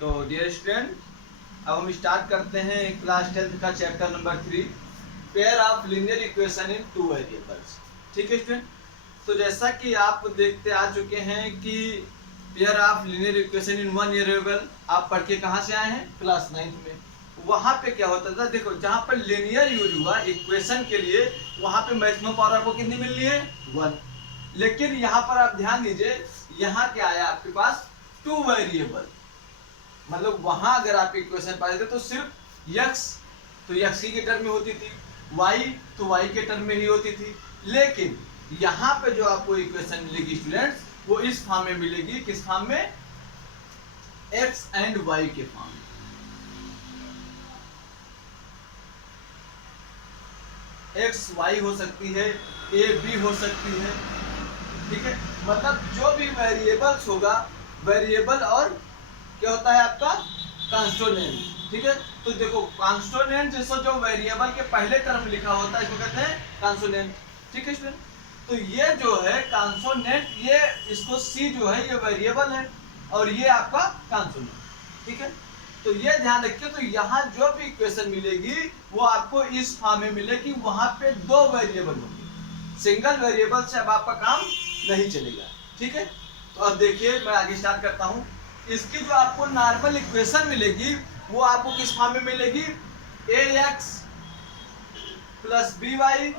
तो dear student, अब हम स्टार्ट करते हैं क्लास 10th का chapter number 3, pair of linear equation in two variables. ठीक है स्टूडेंट, तो जैसा कि आप देखते आ चुके हैं कि pair of linear equation in one variable आप पढ़ के कहाँ से आए हैं, क्लास 9th में। वहाँ पे क्या होता था, देखो जहाँ पर लीनियर यूज हुआ इक्वेशन के लिए, वहाँ पे मैक्सिमम पावर आपको कितनी मिल रही है, 1। लेकिन यहाँ पर आप ध्यान दीजिए, यहाँ क्या आया आपके पास, टू वेरिएबल। मतलब वहां अगर आप इक्वेशन पाते थे तो सिर्फ x तो x की टर्म में होती थी, y तो y के टर्म में ही होती थी। लेकिन यहाँ पे जो आपको इक्वेशन मिलेगी स्टूडेंट्स, वो इस फॉर्म में मिलेगी। किस फॉर्म में, x एंड y के फॉर्म में। x y हो सकती है, a b हो सकती है। ठीक है, मतलब जो भी वेरिएबल्स होगा, वेरिएबल और क्या होता है आपका, कांस्टेंट। ठीक है, तो देखो कांस्टेंट जैसा जो वेरिएबल के पहले टर्म लिखा होता है इसको कहते हैं कांस्टेंट। ठीक है स्टूडेंट, तो ये जो है कांस्टेंट, ये इसको c जो है ये वेरिएबल है और ये आपका कांस्टेंट। ठीक है, तो ये ध्यान रखिए। तो यहाँ जो भी इक्वेशन मिलेगी वो आपको इस फॉर्म में मिलेगी। वहां पे दो वेरिएबल होंगे, सिंगल वेरिएबल से अब आपका काम नहीं चलेगा। ठीक है, तो अब देखिए मैं आगे स्टार्ट करता हूँ। इसकी जो आपको नॉर्मल इक्वेशन मिलेगी वो आपको किस फॉर्म में मिलेगी, ax plus by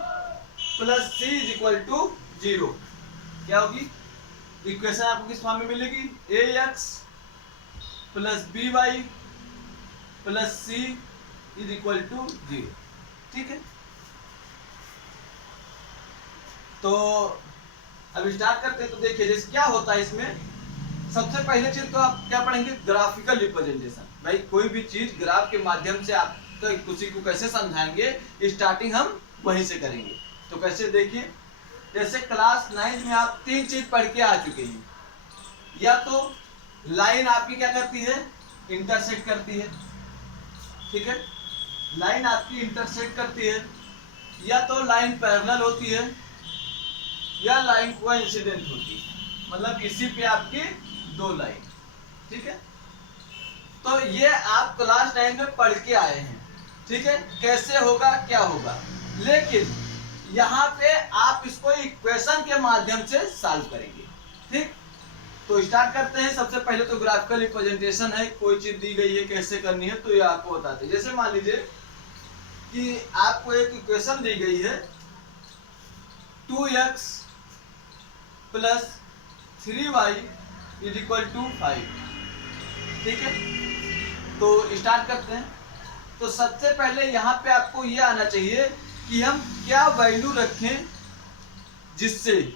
plus c is equal to 0। क्या होगी इक्वेशन आपको किस फॉर्म में मिलेगी, ax plus by plus c is equal to 0। ठीक है, तो अब स्टार्ट करते हैं। तो देखिए जैसे क्या होता है इसमें, सबसे पहले चीज तो आप क्या पढ़ेंगे, ग्राफिकल रिप्रेजेंटेशन। भाई कोई भी चीज ग्राफ के माध्यम से आप तो किसी को कैसे समझाएंगे, स्टार्टिंग हम वहीं से करेंगे। तो कैसे, देखिए जैसे क्लास 9 में आप 3 चीज पढ़ के आ चुके हैं। या तो लाइन आपकी क्या करती है, इंटरसेक्ट करती है। ठीक है, लाइन आपकी इंटरसेक्ट करती है, या तो लाइन पैरेलल होती है, या लाइन कोइंसिडेंट होती है। मतलब इसी पे आपकी दो लाइन। ठीक है, तो ये आप क्लास 9 में पढ़ के आए हैं। ठीक है, कैसे होगा क्या होगा, लेकिन यहाँ पे आप इसको इक्वेशन के माध्यम से सॉल्व करेंगे। ठीक, तो स्टार्ट करते हैं। सबसे पहले तो ग्राफिकल रिप्रेजेंटेशन है, कोई चीज दी गई है कैसे करनी है तो ये आपको बताते हैं। जैसे मान लीजिए कि आपको एक इक्वेशन दी गई है, 2x plus 3y is equal to 5। ठीक है, तो स्टार्ट करते हैं। तो सबसे पहले यहाँ पे आपको ये आना चाहिए कि हम क्या वैल्यू रखें जिससे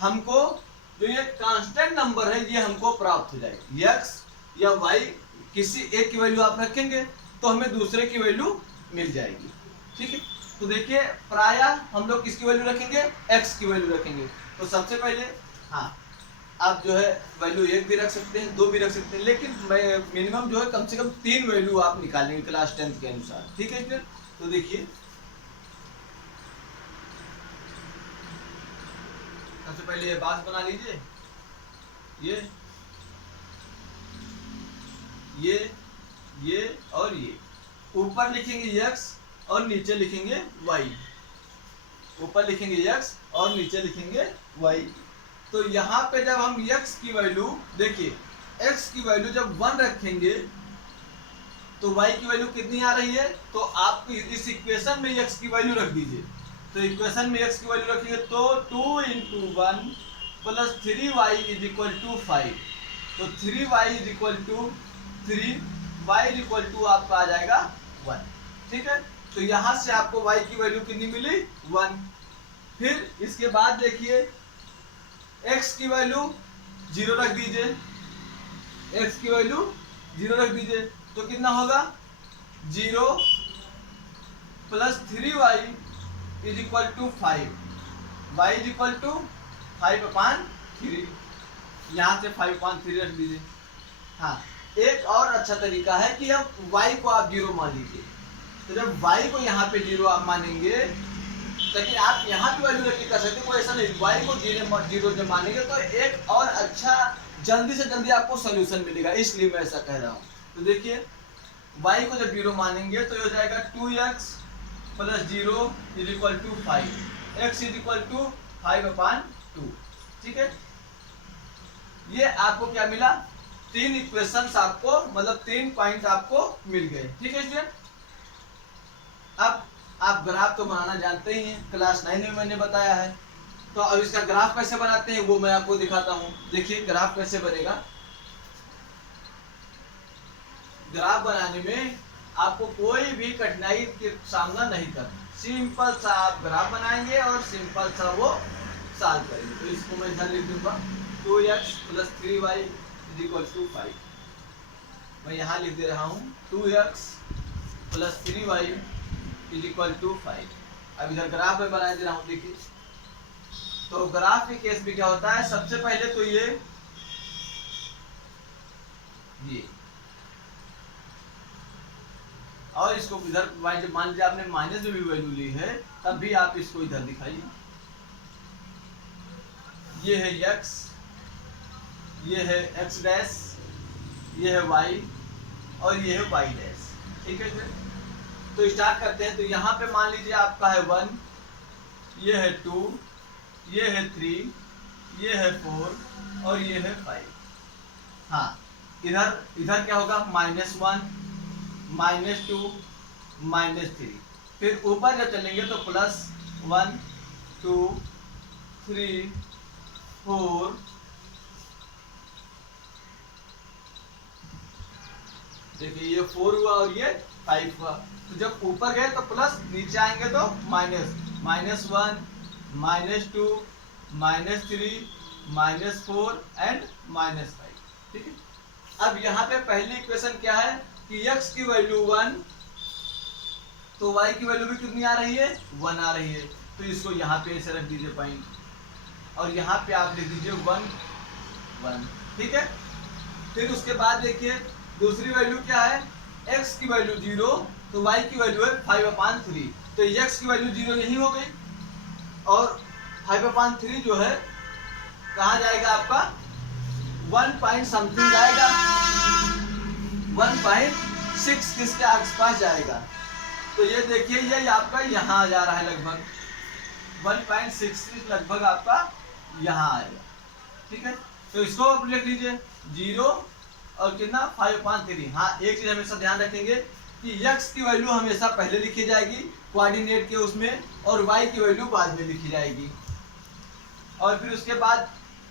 हमको जो ये कांस्टेंट नंबर है ये हमको प्राप्त हो जाए। x या y किसी एक की वैल्यू आप रखेंगे तो हमें दूसरे की वैल्यू मिल जाएगी। ठीक है, तो देखिए प्रायः हम लोग किसकी वैल्यू रखेंगे, x की वैल्यू रखेंगे। तो सबसे पहले हाँ, आप जो है वैल्यू 1 भी रख सकते हैं, 2 भी रख सकते हैं, लेकिन मिनिमम जो है कम से कम 3 वैल्यू आप निकालेंगे क्लास 10th के अनुसार। ठीक है स्टूडेंट, तो देखिए सबसे पहले ये बात बना लीजिए, ये और ये ऊपर लिखेंगे x और नीचे लिखेंगे y। ऊपर लिखेंगे x और नीचे लिखेंगे y। तो यहाँ पे जब हम x की वैल्यू, देखिए x की वैल्यू जब 1 रखेंगे तो y की वैल्यू कितनी आ रही है, तो आप इस इक्वेशन में x की वैल्यू रख दीजिए। तो इक्वेशन में x की वैल्यू रखेंगे तो 2 × 1 plus 3y is equal to 5। तो 3y is equal to 3, y is equal to आपका आ जाएगा 1। ठीक है, तो यहाँ से आपको y की वैल्यू कितनी मिली, 1। फिर इसके बाद देखिए x की वैल्यू 0 रख दीजिए, x की वैल्यू 0 रख दीजिए, तो कितना होगा, 0 plus 3y is equal to 5, y is equal to 5/3। यहाँ से 5/3 रख दीजिए। हाँ, एक और अच्छा तरीका है कि अब y को आप 0 मान लीजिए। तो जब y को यहाँ पे 0 आप मानेंगे, लेकिन आप यहाँ भी वैल्यू रख के कर सकते हैं, कोई ऐसा नहीं। y को 0 जब मानेंगे तो एक और अच्छा जल्दी से जल्दी आपको सोल्यूशन मिलेगा, इसलिए मैं ऐसा कह रहा हूँ। तो देखिए y को जब 0 मानेंगे तो ये हो जाएगा 2x plus 0 is equal to 5, x is equal to 5/2। ठीक है, ये आपको क्या मिला, 3 इक्वेशंस आपको, मतलब 3 पॉइंट आपको मिल गए। ठीक है स्टूडेंट, अब आप ग्राफ तो बनाना जानते ही हैं, क्लास 9 में मैंने बताया है। तो अब इसका ग्राफ कैसे बनाते हैं वो मैं आपको दिखाता हूं। देखिए ग्राफ कैसे बनेगा। ग्राफ बनाने में आपको कोई भी कठिनाई के सामना नहीं करना, सिंपल सा आप ग्राफ बनाएंगे और सिंपल सा वो सॉल्व करेंगे। तो इसको मैं इधर लिख दूंगा 2x plus 3y is equal to 5। मैं यहाँ लिख दे रहा हूँ 2x plus 3y is equal to 5। अब इधर ग्राफ में बना दे रहा हूँ। देखिए तो ग्राफ के केस में क्या होता है, सबसे पहले तो ये और इसको इधर मान लीजिए आपने माइनस में भी वैल्यू ली है तब भी आप इसको इधर दिखाइए। ये है x, ये है x डैश, ये है y और ये है y डैश। ठीक है सर, तो स्टार्ट करते हैं। तो यहाँ पे मान लीजिए आपका है 1, ये है 2, ये है 3, ये है 4 और ये है 5। हाँ, इधर क्या होगा, -1, -2, -3। फिर ऊपर जब चलेंगे तो +1 2 3 4, देखिए ये 4 हुआ और ये 5 हुआ। तो जब ऊपर गए तो प्लस, नीचे आएंगे तो माइनस, -1 -2 -3 -4 एंड -5। ठीक है, अब यहाँ पे पहली इक्वेशन क्या है कि x की वैल्यू 1 तो y की वैल्यू भी कितनी आ रही है, 1 आ रही है। तो इसको यहाँ पे ऐसे रख दीजिए पॉइंट, और यहाँ पे आप लिख दीजिए 1 1। ठीक है, फिर उसके बाद देखिए दूसरी वैल्यू क्या है, x की वैल्यू 0 तो y की वैल्यू है 5/3। तो x की वैल्यू 0 यही हो गई और 5/3 जो है कहाँ जाएगा आपका, 1 पॉइंट समथिंग जाएगा, 1.6 किसके आसपास जाएगा। तो ये देखिए ये आपका यहाँ जा रहा है लगभग 1.6 लगभग आपका यहाँ आएगा। ठीक है, तो इसको आप लिख लीजिए 0 और कितना 5/3। हाँ, एक चीज हमेशा ध्यान रखेंगे कि x की वैल्यू हमेशा पहले लिखी जाएगी कोऑर्डिनेट के उसमें, और y की वैल्यू बाद में लिखी जाएगी। और फिर उसके बाद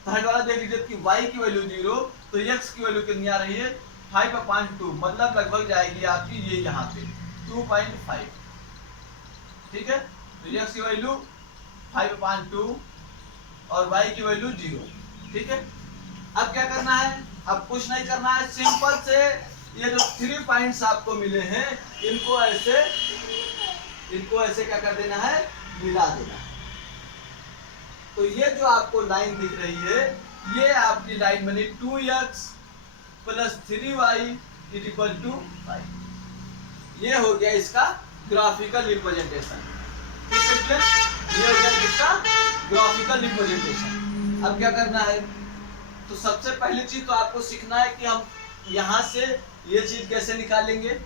थर्ड वाला देख लीजिए कि y की वैल्यू 0 तो x की वैल्यू कितनी आ रही है 5/2, मतलब लगभग जाएगी आपकी ये यहाँ पे 2.5। ठीक है, तो x की वैल्यू 5/2 और y की वैल्यू 0। ठीक है, अब क्या करना है, अब कुछ नहीं करना है, सिंपल से ये जो 3 पॉइंट्स आपको मिले हैं इनको ऐसे क्या कर देना है, मिला देना है। तो ये जो आपको लाइन दिख रही है ये आपकी लाइन बनी 2x plus 3y is equal to 5। ये हो गया इसका ग्राफिकल रिप्रेजेंटेशन। ठीक है स्टूडेंट, ये हो गया इसका ग्राफिकल रिप्रेजेंटेशन। अब क्या करना है, तो सबसे पहली चीज तो आपको सीखना है कि हम यहाँ से ये चीज कैसे निकालेंगे।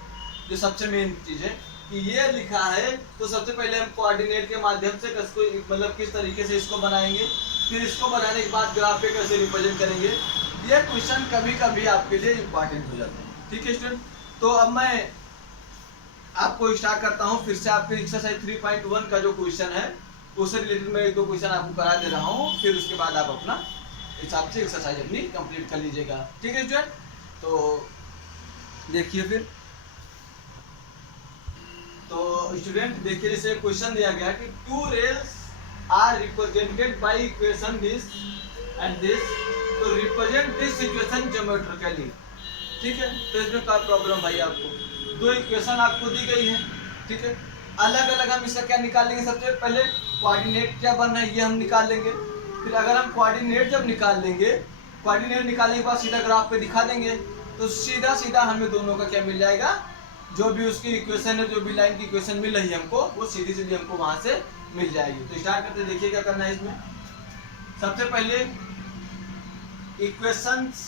जो सबसे मेन चीज है कि ये लिखा है तो सबसे पहले हम कोऑर्डिनेट के माध्यम से मतलब किस तरीके से इसको बनाएंगे, फिर इसको बनाने के बाद ग्राफ पे कैसे रिप्रेजेंट करेंगे। ये क्वेश्चन कभी कभी आपके लिए इम्पोर्टेंट हो जाते हैं। ठीक है स्टूडेंट, तो अब मैं आपको स्टार्ट करता हूँ फिर से आपके एक्सरसाइज 3.1 का जो क्वेश्चन है उससे रिलेटेड मैं 1-2 क्वेश्चन आपको करा दे रहा हूँ, फिर उसके बाद आप अपना हिसाब से एक्सरसाइज अपनी कंप्लीट कर लीजिएगा। ठीक है स्टूडेंट, तो देखिए फिर तो स्टूडेंट देखिए जैसे क्वेश्चन दिया गया कि 2 rails are represented by equation this and this, तो रिप्रेजेंट दिस इक्वेशन ज्योमेट्रिकली। ठीक है, तो इसमें क्या प्रॉब्लम भाई, आपको 2 इक्वेशन आपको दी गई है। ठीक है, अलग अलग हम इसका क्या निकालेंगे, सबसे पहले कोऑर्डिनेट क्या बन रहा है ये हम निकाल लेंगे। फिर अगर हम कोऑर्डिनेट जब निकाल लेंगे, कोऑर्डिनेट निकालने के बाद सीधा ग्राफ पे दिखा देंगे, तो सीधा सीधा हमें दोनों का क्या मिल जाएगा, जो भी उसकी इक्वेशन है, जो भी लाइन की इक्वेशन मिल रही है हमको, वो सीधी सीधी हमको वहां से मिल जाएगी। तो स्टार्ट करते हैं, देखिए क्या करना है इसमें। सबसे पहले इक्वेशंस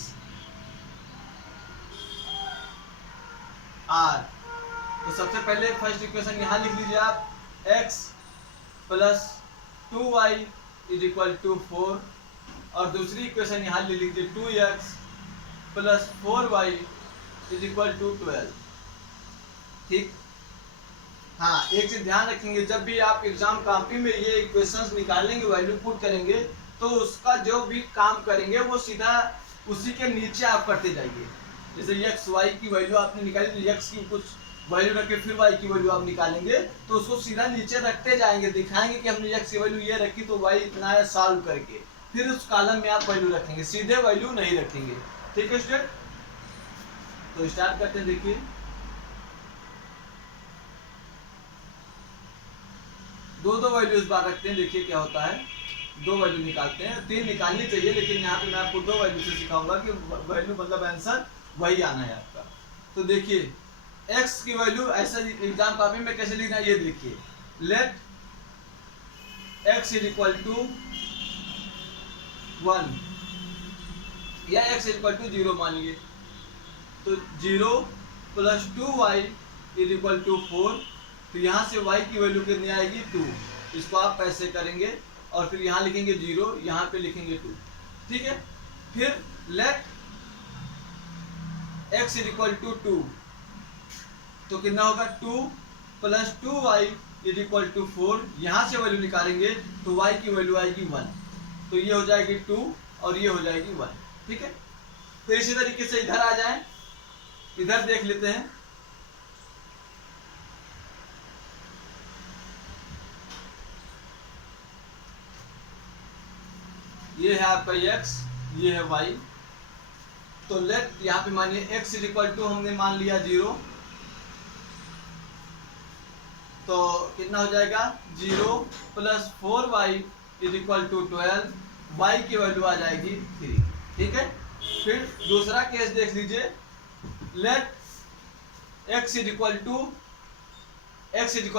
आर। तो सबसे पहले फर्स्ट इक्वेशन यहाँ लिख लीजिए आप, x plus 2y is equal to 4, और दूसरी इक्वेशन यहाँ ले लीजिए 2x plus 4y is equal to 12। ठीक। हाँ, एक चीज ध्यान रखेंगे, जब भी आप एग्जाम कॉपी में ये इक्वेशंस निकालेंगे, वैल्यू पुट करेंगे, तो उसका जो भी काम करेंगे वो सीधा उसी के नीचे आप करते जाइए। जैसे x y की वैल्यू आपने निकाली, तो x की कुछ वैल्यू रख के फिर y की वैल्यू आप निकालेंगे, तो उसको सीधा नीचे रखते जाएंगे, दिखाएंगे कि हमने x की वैल्यू ये रखी तो y इतना है, सॉल्व करके फिर उस कॉलम में आप वैल्यू रखेंगे, सीधे वैल्यू नहीं रखेंगे। ठीक है स्टूडेंट, तो स्टार्ट करते हैं। देखिए दो वैल्यू इस बार रखते हैं, देखिए क्या होता है। दो वैल्यू निकालते हैं, 3 निकालनी चाहिए, लेकिन यहाँ पे मैं आपको 2 वैल्यू से सिखाऊंगा कि वैल्यू मतलब आंसर वही आना है आपका। तो देखिए x की वैल्यू ऐसा एग्जाम कॉपी में कैसे लिखना है, ये देखिए, let x is equal to 1 या x इज इक्वल टू 0 मान लिए, तो 0 plus 2y is equal to 4। तो यहाँ से y की वैल्यू कितनी आएगी 2, इसको आप ऐसे करेंगे और फिर यहाँ लिखेंगे 0, यहाँ पे लिखेंगे 2। ठीक है, फिर let x is equal to 2, तो कितना होगा 2 plus 2y is equal to 4। यहाँ से वैल्यू निकालेंगे तो y की वैल्यू आएगी 1, तो ये हो जाएगी 2 और ये हो जाएगी 1। ठीक है, फिर इसी तरीके से इधर आ जाएं, इधर देख लेते हैं। ये है आपका x, ये है y। तो लेट यहाँ पे मानिए x इज इक्वल टू हमने मान लिया 0, तो कितना हो जाएगा 0 plus 4y is equal to 12, y की वैल्यू आ जाएगी 3। ठीक है, फिर दूसरा केस देख लीजिए, let x is equal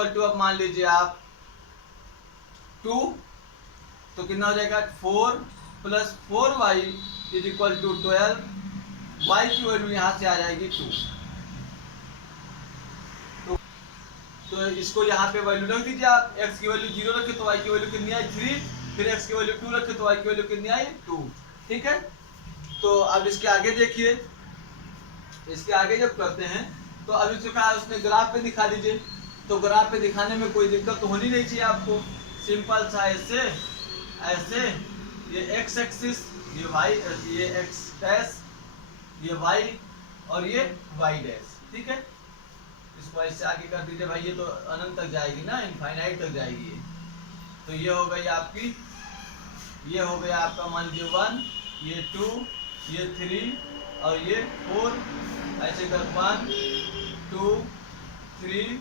to अब मान लीजिए आप 2, तो कितना हो जाएगा 4 plus 4y is equal to 12, y की वैल्यू यहाँ से आ जाएगी 2। तो इसको यहाँ पे वैल्यू रख दीजिए आप, x की वैल्यू 0 रखे तो y की वैल्यू कितनी आई 3, फिर x की वैल्यू 2 रखे तो y की वैल्यू कितनी आई 2। ठीक है, तो अब इसके आगे देखिए, इसके आगे जब करते हैं तो अब इसको कहा उसने ग्राफ पे दिखा दीजिए, तो ग्राफ पे दिखाने में कोई दिक्कत तो होनी नहीं चाहिए आपको, सिंपल सा ऐसे ऐसे, ये x एक्सिस, ये y, ये x डैश, ये y और ये y डैश। ठीक है, इसको ऐसे आगे कर दीजिए भाई, ये तो अनंत तक जाएगी ना, इनफाइनाइट तक जाएगी ये। तो ये हो गई आपकी, ये हो गया आपका मान लीजिए 1, ये 2, ये 3 और ये 4, ऐसे कर 1 2 3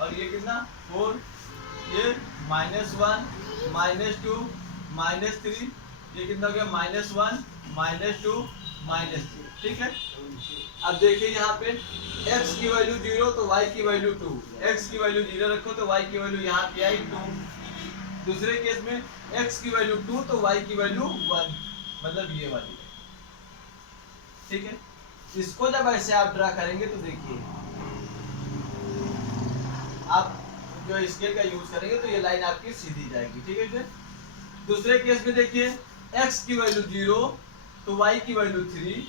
और ये कितना 4, ये -1 -2 -3, ये कितना हो गया -1 -2 -3। ठीक है, अब देखिए यहाँ पे x की वैल्यू 0 तो y की वैल्यू 2, x की वैल्यू 0 रखो तो y की वैल्यू यहाँ पे आई 2। दूसरे केस में x की वैल्यू 2 तो y की वैल्यू 1, मतलब ये वाली। ठीक है, इसको जब ऐसे आप ड्रा करेंगे तो देखिए आप जो स्केल का यूज करेंगे तो ये लाइन आपकी सीधी जाएगी। ठीक है सर, दूसरे केस में देखिए x की वैल्यू 0 तो y की वैल्यू 3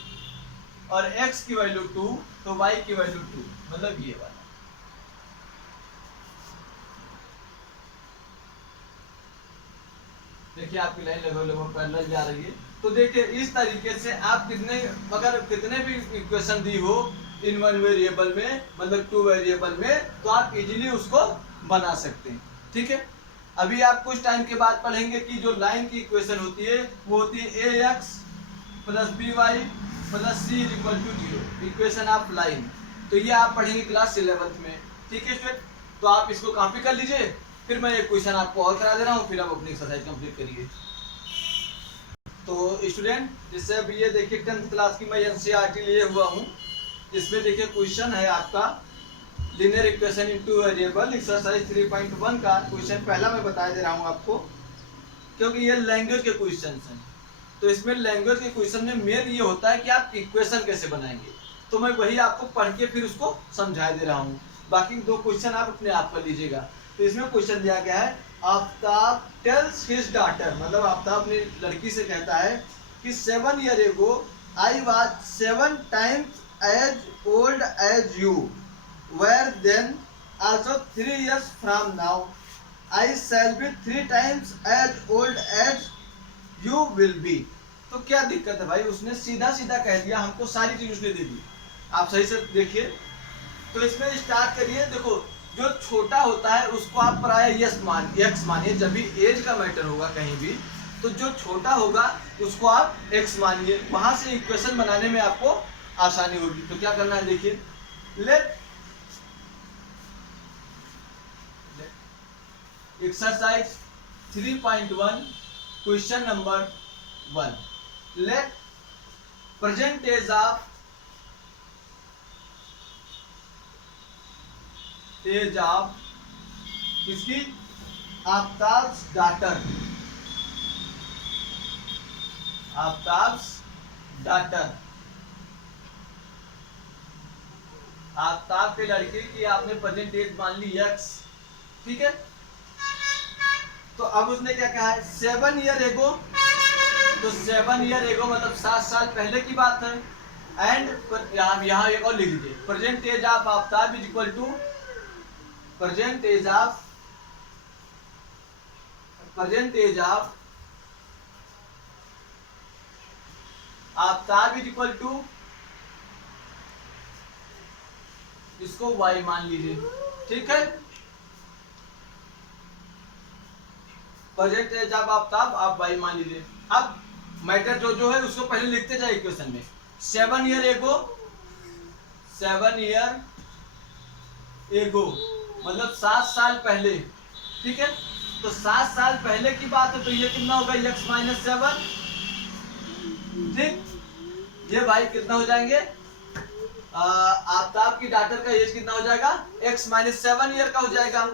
और x की वैल्यू 2 तो y की वैल्यू 2, मतलब ये वाला। देखिए आपकी लाइन लगभग पैरेलल जा रही है। तो देखिए इस तरीके से आप अगर कितने भी इक्वेशन दी हो इन वन वेरिएबल में, मतलब 2 वेरिएबल में, तो आप इजीली उसको बना सकते हैं। ठीक है, अभी आप कुछ टाइम के बाद पढ़ेंगे कि जो लाइन की इक्वेशन होती है वो होती है ax plus by plus c is equal to 0, equation of line. तो ये आप पढ़ेंगे क्लास 11th में। ठीक है स्टूडेंट, तो आप इसको कॉपी कर लीजिए, फिर मैं एक क्वेश्चन आपको और करा दे रहा हूँ, फिर आप अपनी एक्सरसाइज कंप्लीट करिए। तो स्टूडेंट, जिससे अभी ये देखिए 10th क्लास की मैं एनसीईआरटी लिए हुआ हूँ, इसमें देखिए क्वेश्चन है आपका linear equation in 2 variable, exercise 3.1 का क्वेश्चन पहला मैं बता दे रहा हूँ आपको, क्योंकि ये लैंग्वेज के क्वेश्चन हैं। तो इसमें लैंग्वेज के क्वेश्चन में मेन ये होता है कि आप इक्वेशन कैसे बनाएंगे। तो मैं वही आपको पढ़ के फिर उसको समझा दे रहा हूँ। बाकी 2 क्वेश्चन आप अपने आप कर लीजिएगा। तो इसमें क्वेश्चन दिया गया है, आफ्ताब टेल्स हिज डॉटर, मतलब आफ्ताब अपनी लड़की से कहता है कि 7 year ago I was 7 times as old as you were then also 3 years from now I shall be 3 times as old as you will be. तो क्या दिक्कत है भाई, उसने सीधा सीधा कह दिया, हमको सारी चीज उसने दे दी। आप सही से देखिए। तो इसमें स्टार्ट करिए। देखो जो छोटा होता है उसको आप प्राय एक्स मानिए, जब भी एज का मैटर होगा कहीं भी, तो जो छोटा होगा उसको आप एक्स मानिए, वहां से इक्वेशन बनाने में आपको आसानी होगी। तो क्या करना है देखिए, let exercise 3.1 question number 1, let present age of किसकी, आफ्ताब्स डॉटर, आफ्ताब्स डॉटर, आफ्ताब के लड़के की आपने प्रेजेंट एज मान ली एक्स, ठीक है। तो अब उसने क्या कहा है, 7 ईयर एगो, तो 7 ईयर एगो मतलब 7 साल पहले की बात है। एंड यहाँ एक और लिख लीजिए, present age of Aftab is equal to present age of Aftab is equal to, इसको y मान लीजिए, ठीक है। प्रेजेंट एज ऑफ आफ्ताब आप y मान लीजिए। अब मैटर जो है उसको पहले लिखते जाए इक्वेशन में। 7 ईयर एगो, 7 ईयर एगो मतलब 7 साल पहले, ठीक है। तो 7 साल पहले की बात है, तो ये कितना होगा, x माइनस 7, ठीक। ये भाई कितना हो जाएंगे, आफ्ताब की डॉटर का एज कितना हो जाएगा, x माइनस 7 ईयर का हो जाएगा।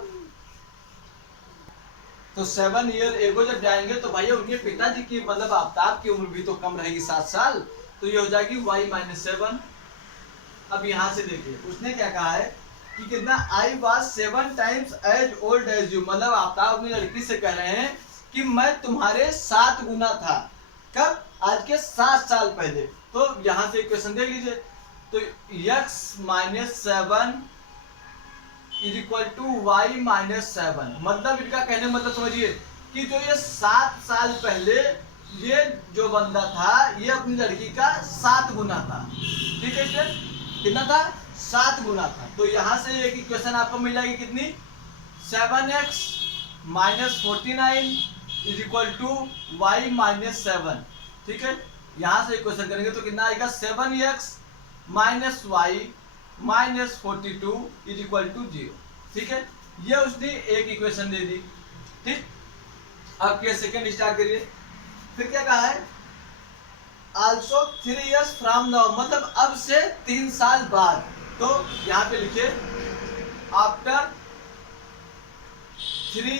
तो 7 ईयर एगो जब जाएंगे तो भाई उनके पिताजी की मतलब आफ्ताब की उम्र भी तो कम रहेगी 7 साल, तो ये हो जाएगी y माइनस 7। अब यहां से देखिए उसने क्या कहा है कि कितना, I was 7 times as old as you, मतलब आफ्ताब अपनी लड़की से कह रहे हैं कि मैं तुम्हारे 7 गुना था, कब, आज के 7 साल पहले। तो यहां से इक्वेशन देख लीजिए, तो x minus 7 is equal to y minus 7, मतलब इनका कहने मतलब समझिए कि जो ये 7 साल पहले ये जो बंदा था ये अपनी लड़की का 7 गुना था, ठीक है। कितना था, 7 गुना था। तो यहां से एक इक्वेशन आपको मिल जाएगी कितनी, 7x minus 49 is equal to y minus 7, ठीक है। यहां से इक्वेशन करेंगे तो कितना आएगा, 7x minus y minus 42 is equal to 0, ठीक है। ये उसने एक इक्वेशन दे दी, ठीक। अब क्या सेकेंड स्टार्ट करिए। फिर क्या कहा है, आल्सो 3 years फ्रॉम नाउ, मतलब अब से 3 साल बाद। तो यहाँ पे लिखिए after 3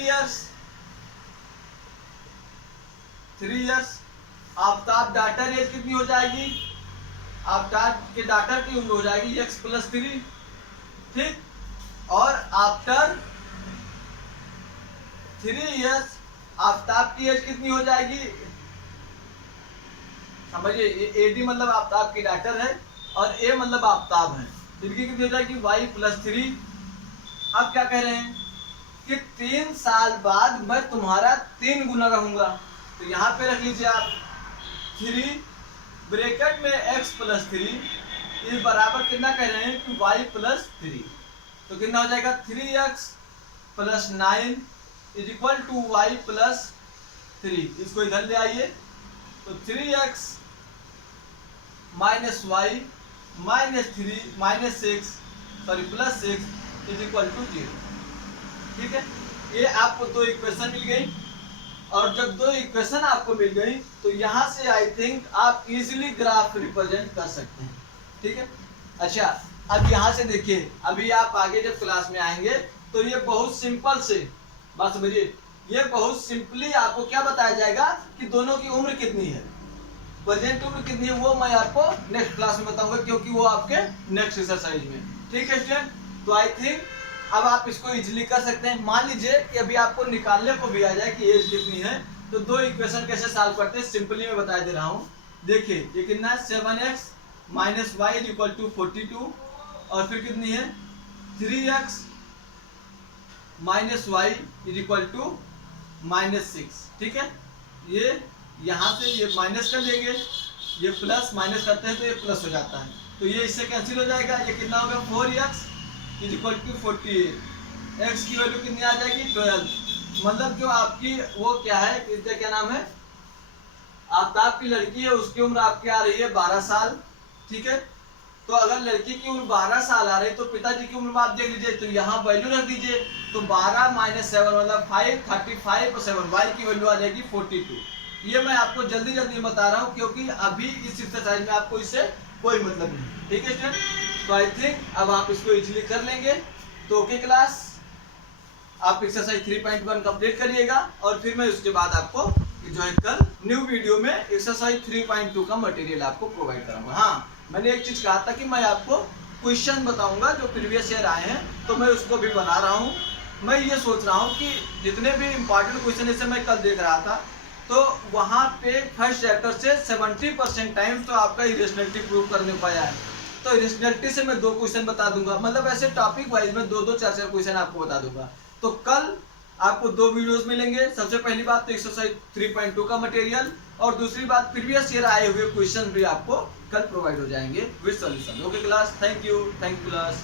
years Aftab daughter age कितनी हो जाएगी, आफ्ताब के डॉटर की उम्र हो जाएगी x प्लस 3, ठीक। और आफ्टर 3 years आफ्ताब की एज कितनी हो जाएगी, समझिए ये AD मतलब आफ्ताब की डॉटर है और A मतलब आफ्ताब है, जिनकी कितनी हो जाएगी y प्लस 3। अब क्या कह रहे हैं कि 3 साल बाद मैं तुम्हारा 3 गुना रहूंगा, तो यहाँ पे रख लीजिए आप 3 ब्रैकेट में x प्लस 3 ये बराबर कितना कह रहे हैं कि y प्लस 3, तो कितना हो जाएगा 3x plus 9 is equal to y plus 3। इसको इधर ले आइए, तो 3x minus y minus 3 minus 6 sorry plus 6 is equal to 0, ठीक है। ये आपको 2 इक्वेशन मिल गई, और जब 2 इक्वेशन आपको मिल गई तो यहाँ से आई थिंक आप इजीली ग्राफ रिप्रेजेंट कर सकते हैं, ठीक है। अच्छा अब यहाँ से देखिए, अभी आप आगे जब क्लास में आएंगे तो ये बहुत सिंपल से बात समझिए, ये बहुत सिंपली आपको क्या बताया जाएगा कि दोनों की उम्र कितनी है। प्रेजेंट रूल कितनी है वो मैं आपको नेक्स्ट क्लास में बताऊंगा, क्योंकि वो आपके नेक्स्ट एक्सरसाइज में। ठीक है स्टूडेंट, तो आई थिंक अब आप इसको इजीली कर सकते हैं। मान लीजिए कि अभी आपको निकालने को भी आ जाए कि एज कितनी है, तो दो इक्वेशन कैसे सॉल्व करते हैं सिंपली मैं बता दे रहा हूँ। देखिए ये कितना है 7x minus y is equal to 42, और फिर कितनी है 3x minus y is equal to -6। ठीक है, ये यहाँ से ये माइनस कर लेंगे, ये प्लस माइनस करते हैं तो ये प्लस हो जाता है, तो ये इससे कैंसिल हो जाएगा। ये कितना होगा 4x is equal to 48, x की वैल्यू कितनी आ जाएगी 12। मतलब जो आपकी वो क्या है, इसका क्या नाम है, आफ्ताब की लड़की है, उसकी उम्र आपकी आ रही है 12 साल। ठीक है, तो अगर लड़की की उम्र 12 साल आ रही है तो पिताजी की उम्र आप देख लीजिए, तो यहाँ वैल्यू रख दीजिए, तो 12 माइनस 7 मतलब 5, 35 और 7 वाई की वैल्यू आ जाएगी 42। ये मैं आपको जल्दी जल्दी बता रहा हूँ क्योंकि अभी इस एक्सरसाइज में आपको इससे कोई मतलब नहीं। ठीक है स्टूडेंट, तो आई थिंक अब आप इसको इजीली कर लेंगे। तो ओके क्लास, आप एक्सरसाइज 3.1 कंप्लीट करिएगा, और फिर मैं उसके बाद आपको जो है कल न्यू वीडियो में एक्सरसाइज 3.2 का मटेरियल आपको प्रोवाइड कराऊंगा। हाँ, मैंने एक चीज कहा था कि मैं आपको क्वेश्चन बताऊंगा जो प्रीवियस ईयर आए हैं, तो मैं उसको भी बना रहा हूँ। मैं ये सोच रहा हूँ कि जितने भी इंपॉर्टेंट क्वेश्चन जैसे मैं कल देख रहा था, तो वहाँ पे फर्स्ट चैप्टर से 70% टाइम्स तो आपका इरेशनलिटी प्रूव करने को आया है, तो इरेशनलिटी से मैं 2 क्वेश्चन बता दूंगा, मतलब ऐसे टॉपिक वाइज में 2-2, 4-4 क्वेश्चन आपको बता दूंगा। तो कल आपको 2 वीडियोस मिलेंगे। सबसे पहली बात तो एक्सरसाइज 3.2 का मटेरियल, और दूसरी बात प्रीवियस ईयर आए हुए क्वेश्चन भी आपको कल प्रोवाइड हो जाएंगे with solution. Okay class, thank you class.